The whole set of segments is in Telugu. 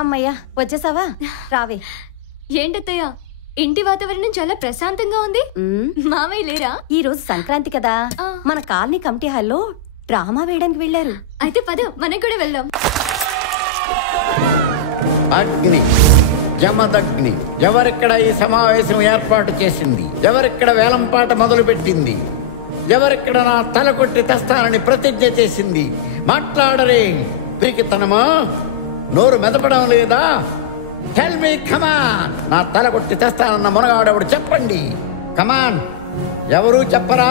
అమ్మయ్యా వచ్చేసావా? రావే. ఏంటత్తయ్య ఇంటి వాతావరణం చాలా ప్రశాంతంగా ఉంది. మామయ్య లేరా? ఈ రోజు సంక్రాంతి కదా, మన కాలనీ కమిటీ హాల్లో డ్రామా వేయడానికి వెళ్ళారు. అయితే పద మనం కూడా వెళ్దాం. అగ్ని జమదగ్ని ఎవరిక్కడ ఈ సమావేశం ఏర్పాటు చేసింది? ఎవరిక్కడ వేలంపాట మొదలు పెట్టింది? ఎవరిక్కడ నా తల కొట్టి తెస్తానని ప్రతిజ్ఞ చేసింది? మాట్లాడరే. పిరికితనమా? నోరు మెదపడం లేదా? టెల్ మీ కమాన్. నా తల కొట్టి తెస్తానన్న మునగాడెవడు చెప్పండి. కమాన్. ఎవరూ చెప్పరా?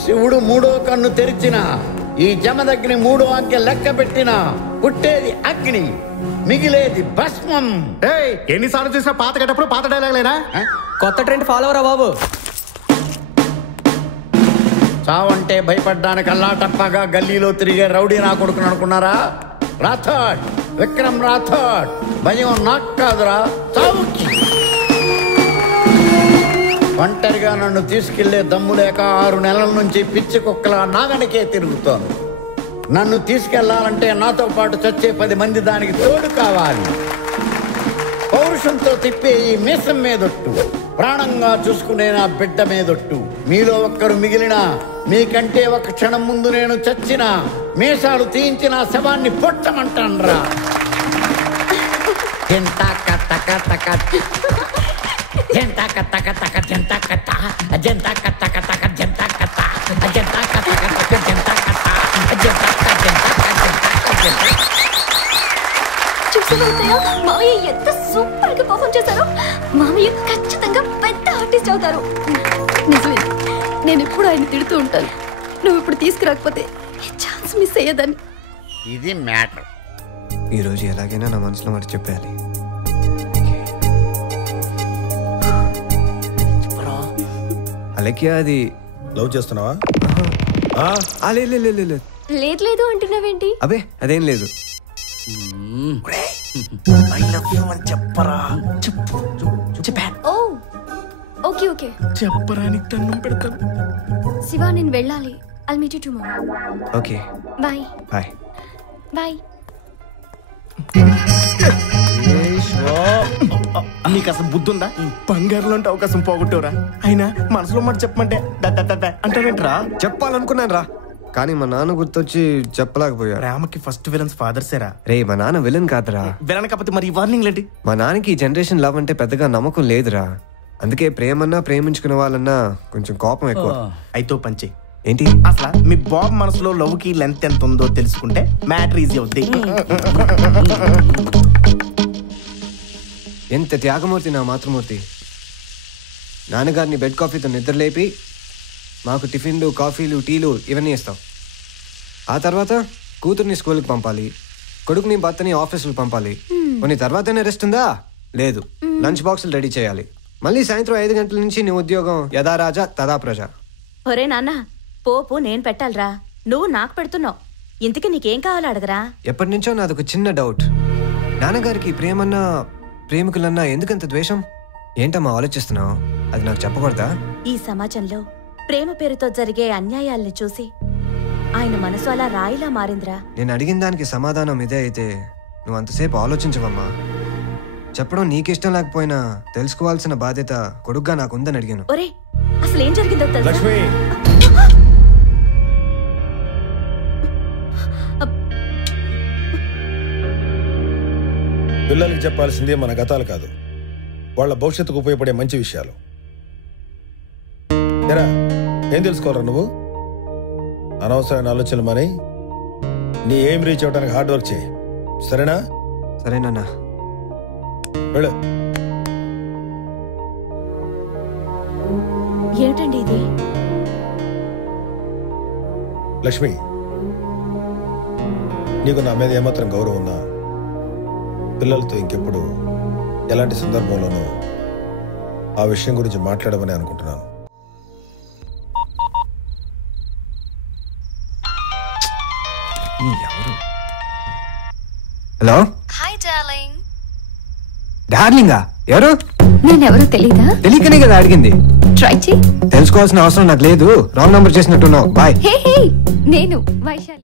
శివుడు మూడో కన్ను తెరిచిన, ఈ జమదగ్ని మూడో అంకె లెక్క పెట్టిన పుట్టేది అగ్ని, మిగిలేది భస్మం. ఎన్నిసార్లు చూసినా పాత గడప్పుడు పాత డైలాగ్లేనా? కొత్త ట్రెండ్ ఫాలోవరా బాబు? చావంటే భయపడ్డానికి అల్లాటప్పగా గల్లీలో తిరిగే రౌడీ నా కొడుకుని అనుకున్నారా? రాథోడ్, విక్రమ్ రాథోడ్. భయం నాకు కాదురా, చావుకి. ఒంటరిగా నన్ను తీసుకెళ్లే దమ్ము లేక 6 నెలల నుంచి పిచ్చి కుక్కలా నా వెనకే తిరుగుతోంది. నన్ను తీసుకెళ్లాలంటే నాతో పాటు చచ్చే 10 మంది దానికి తోడు కావాలి. పౌరుషంతో తిప్పే ఈ మీసం మీదొట్టు, ప్రాణంగా చూసుకునే నా బిడ్డ మీదొట్టు. మీలో ఒక్కరు మిగిలినా, మీకంటే ఒక క్షణం ముందు నేను చచ్చినా, మీసాలు తీయించిన శవాన్ని పొట్టమంటాన్రా. మామయ్య ఎంత సూపర్ గా పర్ఫార్మ్ చేశారో. మామయ్య ఖచ్చితంగా పెద్ద ఆర్టిస్ట్ అవుతారు. నిజమే, నేను ఎప్పుడు ఆయన తిడుతూ ఉంటాను. నువ్వు ఇప్పుడు తీసుకురాకపోతే ఛాన్స్ మిస్ అయ్యేదాన్ని. ఇది మ్యాటర్. ఈరోజు ఎలాగైనా నా మనసులో మాట చెప్పేయాలి. అలెక్యా, అది లవ్ చేస్తున్నావా? లేదు లేదు అంటున్నావేంటి? అబే అదేం లేదు. ఓ ఓకే ఓకే చెప్పరానికి తన్నం పెడతాను. శివ నేను వెళ్ళాలి. I'll meet you tomorrow. Okay bye bye bye. నీకు అసలు బుద్ధి ఉందా? బంగారులో ఉంటే అవకాశం పోగొట్టవురా. అయినా మనసులో మాట చెప్పమంటే అంటావేంట్రా? చెప్పాలనుకున్నాను రా, కానీ మా నాన్న గుర్తొచ్చి చెప్పలేకపోయా. ప్రేమకి ఫస్ట్ విలన్స్ ఫాదర్సేరా. రే, మా నాన్న విలన్ కాదురా. విలన్ కాకపోతే మరి వార్నింగ్ లేంటి? మా నాన్నకి ఈ జనరేషన్ లవ్ అంటే పెద్దగా నమ్మకం లేదురా. అందుకే ప్రేమన్నా ప్రేమించుకునే వాళ్ళన్నా కొంచెం కోపం ఎక్కువ. అయితే పంచే ఏంటి? అసలు మీ బాబు మనసులో లవ్ కి లెంత్ ఎంత ఉందో తెలుసుకుంటే మ్యాటర్ ఈజీ అవుద్ది. ఎంత త్యాగమూర్తి నా మాతృమూర్తి. నాన్నగారిని బెడ్ కాఫీతో నిద్రలేపి మాకు టిఫిన్లు, కాఫీలు, టీలు ఇవన్నీ ఇస్తాం. ఆ తర్వాత కూతుర్ని స్కూల్కి పంపాలి, కొడుకుని భర్తని ఆఫీసులకు పంపాలి. కొన్ని తర్వాతనే రెస్ట్ ఉందా? లేదు. లంచ్ బాక్సులు రెడీ చేయాలి. మళ్ళీ సాయంత్రం 5 గంటల నుంచి నీ ఉద్యోగం యథా రాజా తదా ప్రజ. ఒరే నాన్న, పోపు నేను పెట్టాలరా, నువ్వు నాకు పెడుతున్నావు. ఇంతకీ నీకేం కావాలో అడగరా. ఎప్పటి నుంచో నాదొక చిన్న డౌట్. నాన్నగారికి ప్రేమన్నా ప్రేమికులన్నా ఎందుకంత ద్వేషం? ఏంటమ్మా ఆలోచిస్తున్నావు? అది నాకు చెప్పకూడదా? ఈ సమాజంలో ప్రేమ పేరుతో జరిగే అన్యాయాల్ని చూసి ఆయన మనసు అలా రాయిలా మారిందిరా. నేను అడిగిన దానికి సమాధానం ఇదే అయితే నువ్వు అంతసేపు ఆలోచించవమ్మా. చెప్పడం నీకిష్టం లేకపోయినా తెలుసుకోవాల్సిన బాధ్యత కొడుగ్గా నాకుందని అడిగాను. ఒరే, అసలు ఏం జరిగిందో తెలుసా? లక్ష్మి, పిల్లలకి చెప్పాల్సిందే మన గతాలు కాదు, వాళ్ళ భవిష్యత్తుకు ఉపయోగపడే మంచి విషయాలు. ఏం తెలుసుకోవాలరా నువ్వు? అనవసరమైన ఆలోచనలు మాని నీ ఏం రీచ్ అవడానికి హార్డ్ వర్క్ చేయి. సరేనా? సరేనా? వెళ్ళు. ఏమిటండి ఇది? లక్ష్మి, నీకు నా మీద ఏమాత్రం గౌరవం ఉందా? పిల్లలతో ఇంకెప్పుడు ఎలాంటి సందర్భంలోనూ ఆ విషయం గురించి మాట్లాడమని అనుకుంటున్నాను. హలో. Hi darling. డార్లింగా? ఎవరు? నేనెవరో తెలీదా? తెలియకనే కదా అడిగింది. ట్రై చేయి. తెలుసుకోవాల్సిన అవసరం నాకు లేదు. రాంగ్ నంబర్ చేసినట్టున్నావు. బాయ్. హే, నేను వైశాలి.